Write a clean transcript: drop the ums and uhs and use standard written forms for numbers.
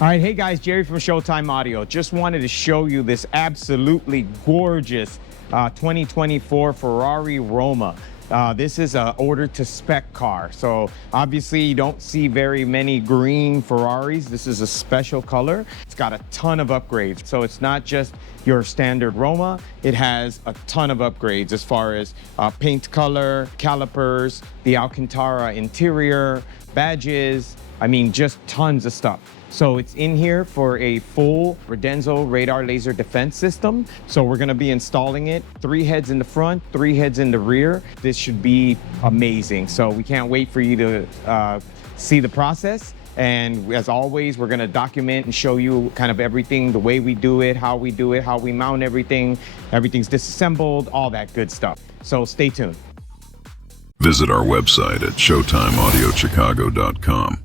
All right, hey guys, Jerry from Showtime Audio. Just wanted to show you this absolutely gorgeous 2024 Ferrari Roma. This is an order to spec car. So obviously you don't see very many green Ferraris. This is a special color. It's got a ton of upgrades. So it's not just your standard Roma. It has a ton of upgrades as far as paint color, calipers, the Alcantara interior, badges. I mean, just tons of stuff. So it's in here for a full Radenso radar laser defense system. So we're gonna be installing it, 3 heads in the front, 3 heads in the rear. This should be amazing. So we can't wait for you to see the process. And as always, we're gonna document and show you kind of everything, the way we do it, how we mount everything, everything's disassembled, all that good stuff. So stay tuned. Visit our website at showtimeaudiochicago.com.